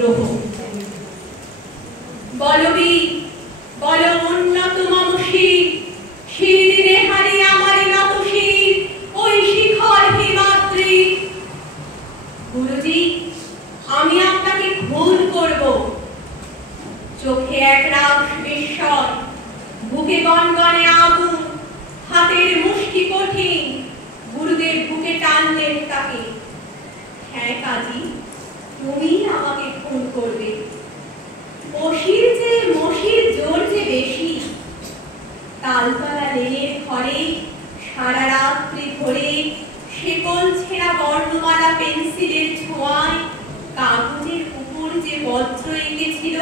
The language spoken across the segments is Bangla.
গ্রহ। বলবি বল উন্নত মমশি, শিরদিনে হারি আমার নতশি, ওই শিখর হিমাদ্রি। গুরুজি, আমি আপনাকে ভুল করব। চোখে একরাশ বিস্ময়, বুকে গনগনে আগুন, হাতের মুষ্টি কঠিন। গুরুদেব বুকে টানলেন তাকে। হ্যাঁ কাজী, তুমি আমাকে খুন করবে। অসির যে মসির জোর যে বেশি। তালতলা লেনের ঘরে সারা রাত্রি ধরে শেকল ছেঁড়া বর্ণমালা পেন্সিলের ছোঁয়ায় কাগজের উপর যে বজ্র এঁকেছিল,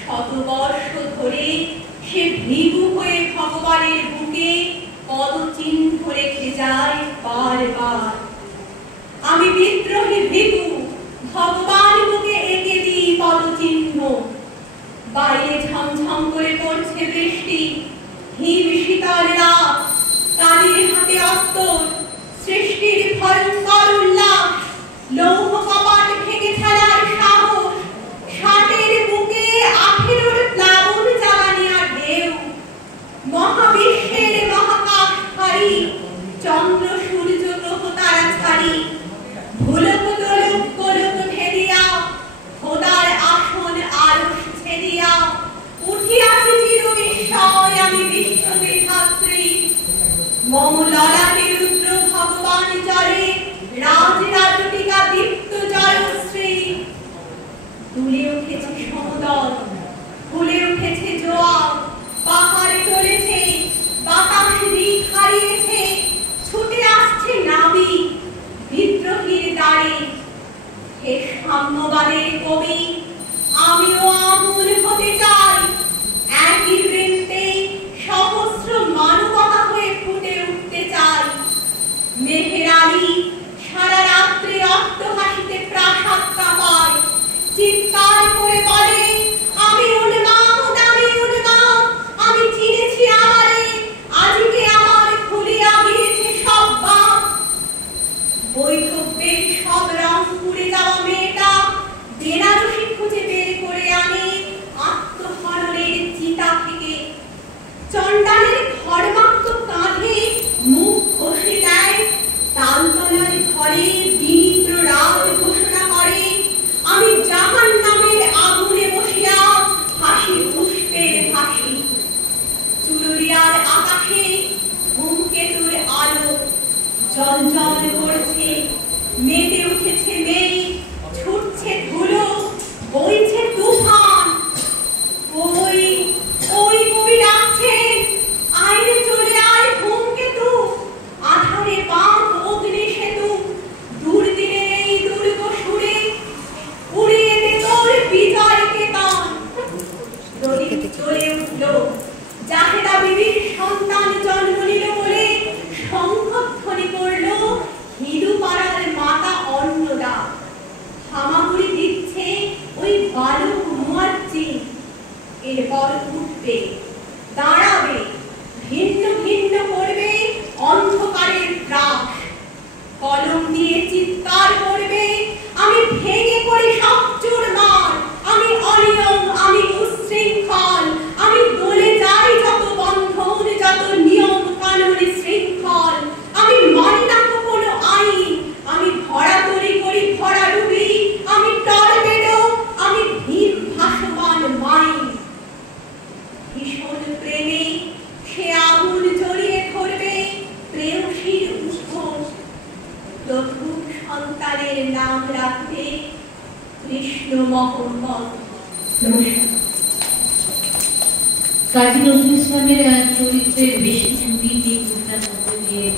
শতবর্ষ ধরে সে ভৃগু হয়ে ভগবানের বুকে পদচিহ্ন রেখে যায় বারবার। আমি বিদ্রোহী ভৃগু, ভগবান বুকে এঁকে দিই পদচিহ্ন। বাইরে ঝমঝম করে পড়ছে বৃষ্টি, হিম শীতল রাত, কালীর হাতে অস্ত্র, সৃষ্টির ভয়ঙ্কর উল্লাস, লৌহ কপাট ভেঙে ফেলার সাহস, ষাটের বুকে 18 প্লাবন জ্বালানি আর ঢেউ। মহাবিশ্বের মহাকাশ ভারী, চন্দ্র সূর্য গ্রহ তারা ছাড়ি, ভুলক তোলক গোলক ভেদিয়া, খোদার আসন আরশ ছেদিয়া, উঠিয়াছি চির বিস্ময় আমি বিশ্ববিধাত্রী। মম ললাটে রুদ্র ভগবান জলে, রাজ রাজটিকা দীপ্ত জয়শ্রী। তুলে উঠেছে সমুদর, ফুলে উঠেছে জোয়ার, পাহাড়ে চলেছে, বাতাস দিক হারিয়েছে, ছুটে আসছে নাবিক বিদ্রোহীর দ্বারে। হে সাম্যবাদের কবি, আমিও আগুন হতে চাই। একই বৃন্তে সহস্র মানবতা হয়ে ফুটে উঠতে চাই। মেহের আলী সারা রাত্রি অট্টহাসিতে প্রাসাদ কাঁপায়, চিৎকার করে বলে, আমি উন্মাদ, আমি উন্মাদ, আমি চিনেছি আমারে, আজকে আমার খুলিয়া গিয়েছে সব বাঁধ। বৈধব্যের সব রং পুড়ে যাওয়া মেয়েটা বেনারসি খুঁজে বের করে আনে আত্মহরণের চিতা থেকে। চণ্ডালের ঘরমাক্ত কাঁধে মুখ ঘষে দেয়, তালতলার ঘরে দিনীন্দ্র রাত ঘোষণা করে, আমি জাহান্নামের আগুনে বসিয়া হাসি পুষ্পের হাসি। চুরুলিয়ার আকাশে ধূমকেতুর আলো জ্বলজ্বল করছে, মেতে উঠেছে মেঘ, ছুটছে ধুলো, বইছে তুফান। ওই ওই কবি ডাকছেন, আইরে চলে আয় ধূমকেতু, আধারে বাঁধ অগ্নি সেতু, দুর্দিনের এই দুর্গ সুরে উড়িয়ে দে তোর বিজয় কেতন। প্রদীপ জ্বলে উঠল, জাহেদা বিবির সন্তান জন্ম নিল বলে শঙ্খধ্বনি করল হিন্দু পাড়ার মাতা অন্নদা। হামাগুড়ি দিচ্ছে ওই বালক মুয়াজ্জিন। এরপর উঠবে, দাঁড়াবে, ভিন্ন ভিন্ন করবে অন্ধকারের ত্রাস। কলম দিয়ে চিৎকার করবে, আমি ভেঙে পড়ি সব চুরমার, আমি অনিয়ম, আমি উচ্ছৃঙ্খল, আমি গলে যাই যত বন্ধন, যত নিয়ম কানুন শৃঙ্খল। আমি মানি না কোনো আইন, আমি ভরা তরি করি ভরা ডুবি, আমি টর্নেডো, আমি ভীম ভাসমান মাইন। ভীষণ প্রেমে সে আগুন জড়িয়ে ধরবে প্রেয়সীর উদ্ভব। প্রথম সন্তানের নাম রাখবে কৃষ্ণ মোহাম্মদ। কাজী নজরুল ইসলামের চরিত্রের বেশ কিছু দিক এই কবিতার মধ্যে দিয়ে